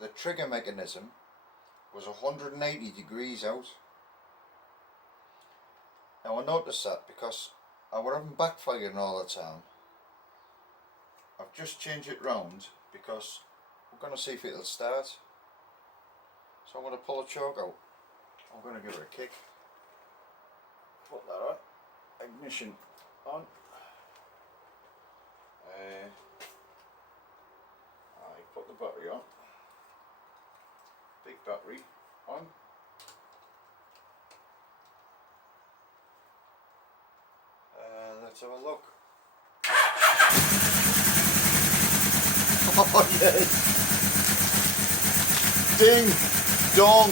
the trigger mechanism was 180 degrees out. Now I noticed that because I were having backfiring all the time. I've just changed it round because we're going to see if it'll start. So I'm going to pull the choke out. I'm going to give it a kick. Put that on. Ignition on. I put the battery on. Big battery on. And let's have a look. Oh yes! Ding! Dong!